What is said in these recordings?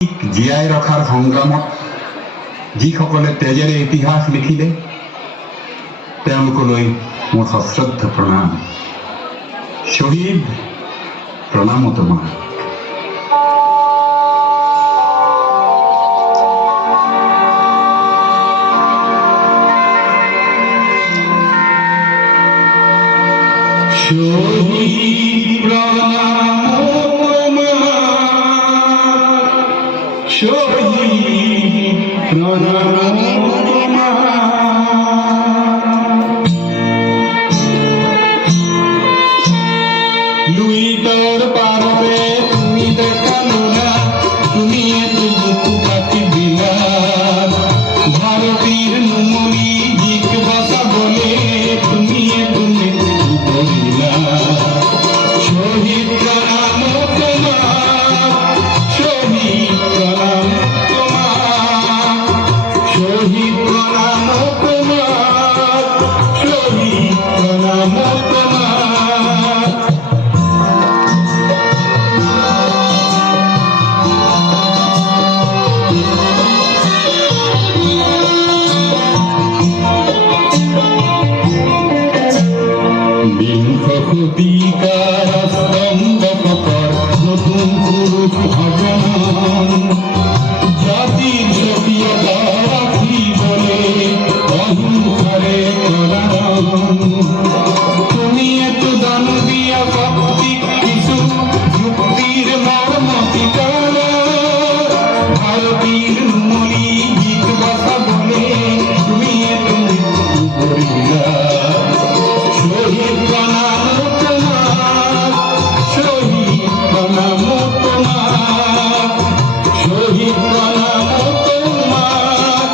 জীয়াই ৰখাৰ সংগ্ৰামত যিসকলে তেজেৰে ইতিহাস লিখিলে তেওঁলোকলৈ মোৰ সশ্ৰদ্ধ প্ৰণাম। শ্বহীদ প্ৰণাম তোমাক। শহীদ প্ৰণাম শহীদ প্ৰণাম লুইতৰ পাৰৰে তুমি দেখালো না, তুমি এত বুকু কাটি দিলা। ভারতীর নুমনি দিক বাসা বলে তুমি এত মৃত্যু করিলা। শহীদ প্ৰণাম তোমার, শহীদ প্ৰণাম তোমার, শহীদ প্ৰণাম তোমার, শহীদ প্ৰণাম তোমার। বিংশ শতিকাৰ স্তম্ভকৰ নতুন পুৰুষ ভগৱান, জাতিৰ স্বকীয়তা ৰাখিবলে অহিংসাৰে কৰাণ। তুমি এত দানবীয় শক্তিক কিছু যুক্তিৰ মৰ্ম ঠিকানা। ভাৰতীৰ নুমলি গীত বচাবলে তুমি এত মৃত্যু কৰিলা। শহীদ প্ৰণাম তোমার, শহীদ প্ৰণাম তোমার, শহীদ প্ৰণাম তোমার,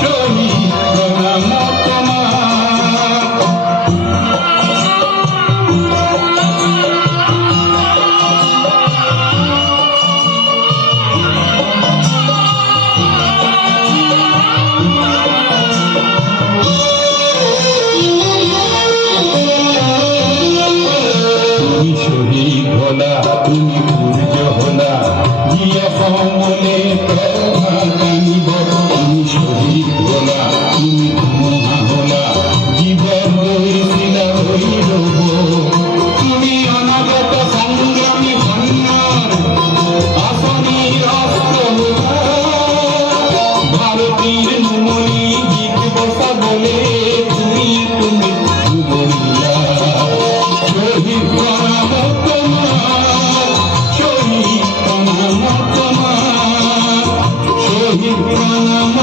শহীদ প্ৰণাম তোমার। তুমি শহীদ হলা, তুমি সূর্য হলা, জিয়া সমলে প্রভা টানিব। তুমি শহীদ হলা, তুমি ধুমুহা হলা, জীবন বহিছিলা হই রব। তুমি অনাগত সংগ্রামী সন্ন্যার আসনির অস্ত্র হলা। ভারতীর নুমলি গীত বসা বলে তুমি মৃত্যু বলিলা। শহীদ প্ৰণাম তোমার, শহীদ প্ৰণাম তোমার, শহীদ প্ৰণাম